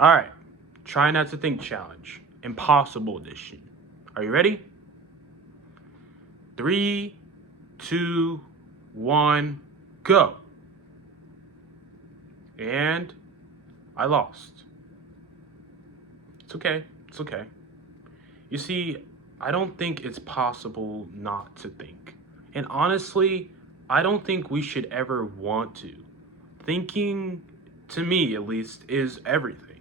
All right, try not to think challenge. Impossible edition. Are you ready? Three, two, one, go. And I lost. It's okay. It's okay. You see, I don't think it's possible not to think. And honestly, I don't think we should ever want to. Thinking, to me at least, is everything.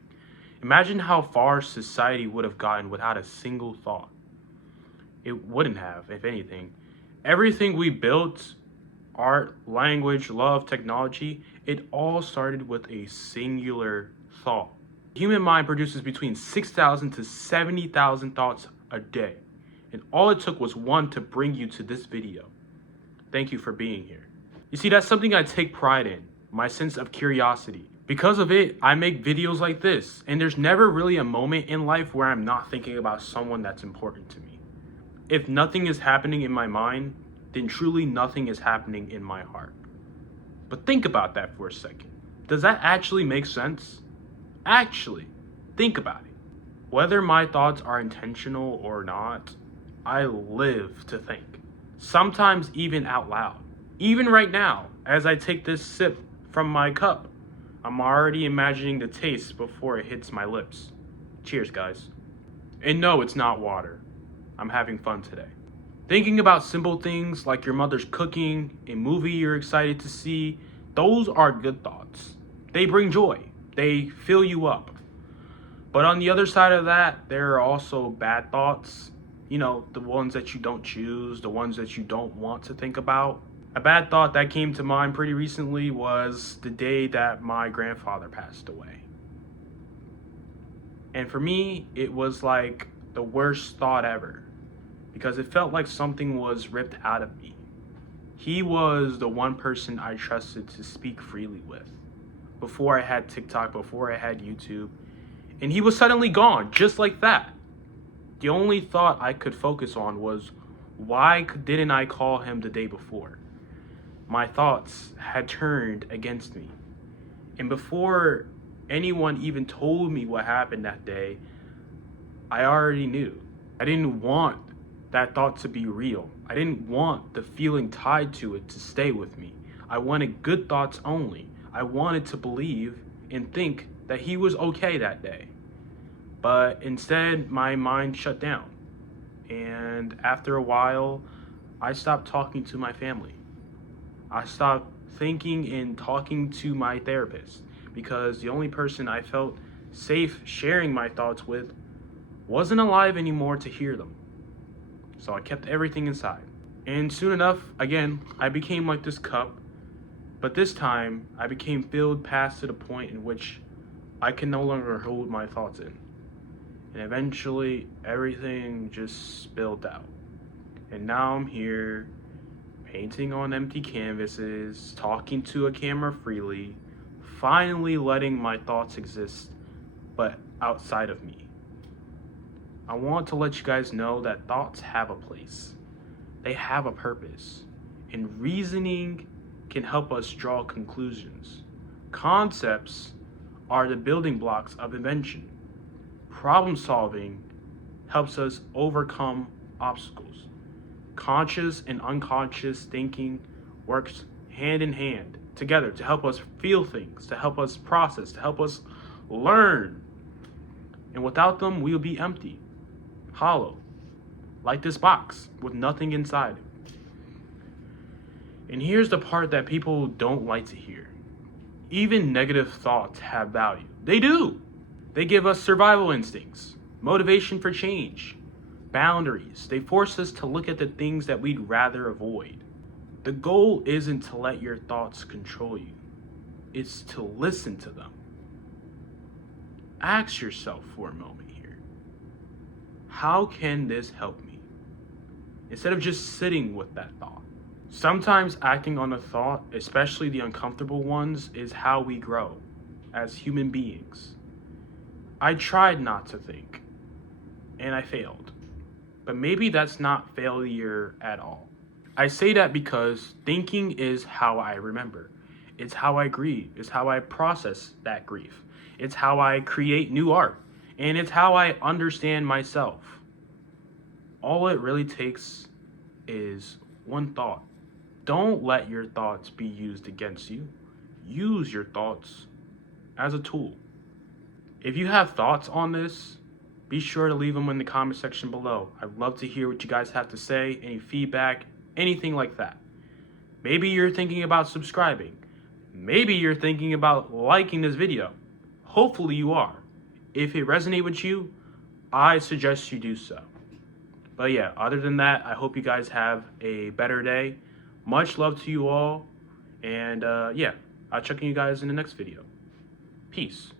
Imagine how far society would have gotten without a single thought. It wouldn't have, if anything. Everything we built, art, language, love, technology, it all started with a singular thought. The human mind produces between 6,000 to 70,000 thoughts a day. And all it took was one to bring you to this video. Thank you for being here. You see, that's something I take pride in, my sense of curiosity. Because of it, I make videos like this, and there's never really a moment in life where I'm not thinking about someone that's important to me. If nothing is happening in my mind, then truly nothing is happening in my heart. But think about that for a second. Does that actually make sense? Actually, think about it. Whether my thoughts are intentional or not, I live to think. Sometimes even out loud. Even right now, as I take this sip from my cup, I'm already imagining the taste before it hits my lips. Cheers, guys. And no, it's not water. I'm having fun today. Thinking about simple things like your mother's cooking, a movie you're excited to see, those are good thoughts. They bring joy. They fill you up. But on the other side of that, there are also bad thoughts. You know, the ones that you don't choose, the ones that you don't want to think about. A bad thought that came to mind pretty recently was the day that my grandfather passed away. And for me, it was like the worst thought ever because it felt like something was ripped out of me. He was the one person I trusted to speak freely with before I had TikTok, before I had YouTube. And he was suddenly gone, just like that. The only thought I could focus on was, why didn't I call him the day before? My thoughts had turned against me. And before anyone even told me what happened that day, I already knew. I didn't want that thought to be real. I didn't want the feeling tied to it to stay with me. I wanted good thoughts only. I wanted to believe and think that he was okay that day. But instead, my mind shut down. And after a while, I stopped talking to my family. I stopped thinking and talking to my therapist because the only person I felt safe sharing my thoughts with wasn't alive anymore to hear them. So I kept everything inside. And soon enough, again, I became like this cup, but this time I became filled past to the point in which I can no longer hold my thoughts in. And eventually, everything just spilled out. And now I'm here, painting on empty canvases, talking to a camera freely, finally letting my thoughts exist, but outside of me. I want to let you guys know that thoughts have a place. They have a purpose. And reasoning can help us draw conclusions. Concepts are the building blocks of invention. Problem solving helps us overcome obstacles. Conscious and unconscious thinking works hand in hand together to help us feel things, to help us process, to help us learn. And without them, we'll be empty, hollow, like this box with nothing inside. And here's the part that people don't like to hear. Even negative thoughts have value. They do. They give us survival instincts, motivation for change, boundaries. They force us to look at the things that we'd rather avoid. The goal isn't to let your thoughts control you. It's to listen to them. Ask yourself for a moment here. How can this help me? Instead of just sitting with that thought. Sometimes acting on a thought, especially the uncomfortable ones, is how we grow as human beings. I tried not to think, and I failed. But maybe that's not failure at all. I say that because thinking is how I remember. It's how I grieve. It's how I process that grief. It's how I create new art. And it's how I understand myself. All it really takes is one thought. Don't let your thoughts be used against you. Use your thoughts as a tool. If you have thoughts on this, be sure to leave them in the comment section below. I'd love to hear what you guys have to say, any feedback, anything like that. Maybe you're thinking about subscribing. Maybe you're thinking about liking this video. Hopefully you are. If it resonates with you, I suggest you do so. But yeah, other than that, I hope you guys have a better day. Much love to you all. And yeah, I'll check on you guys in the next video. Peace.